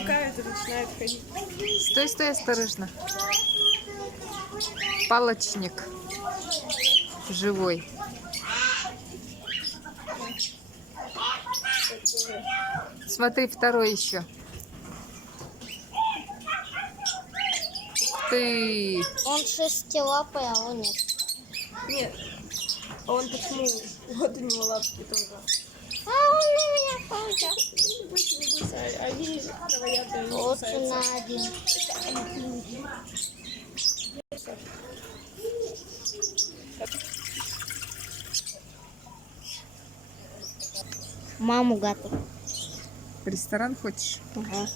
привыкают и начинают ходить. Стой, стой, осторожно. Палочник живой. Смотри, второй еще. Ты. Он шестилапый, а он нет. Нет. А он почему? Вот у него лапки тоже. А он на меня пойдет. Не бойся, не бойся. Они травоядные, не Лучше кусаются. на один. Маму готов. В ресторан хочешь? Ага.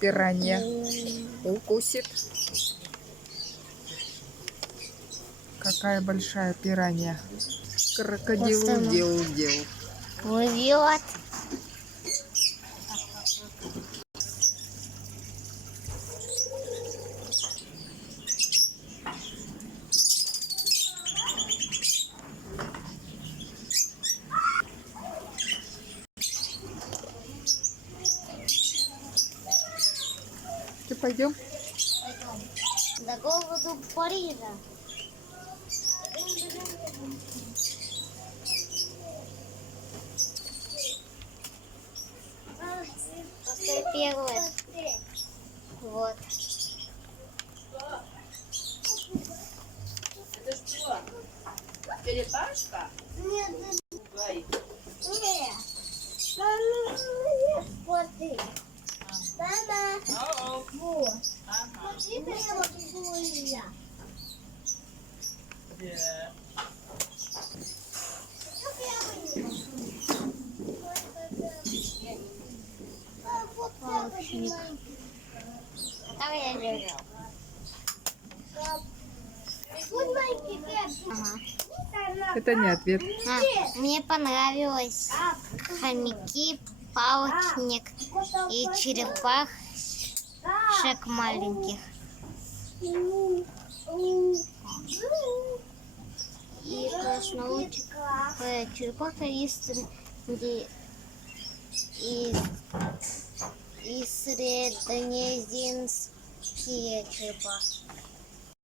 Пиранья. Укусит. Какая большая пиранья. Крокодил Просто дел. Плывет. Ты пойдем? До голоду Парижа. Постой первое. Вот. Это что? Черепашка? Нет, Ой. нет. Смотри. Мама. Ау. Вот. Ага. Смотри, какая. Да. Палочник. Там я лежал. Ага. Это не ответ. Мне понравилось хомяки, палочник и черепашек маленьких. И красноухая черепаха и среднеземские черепахи.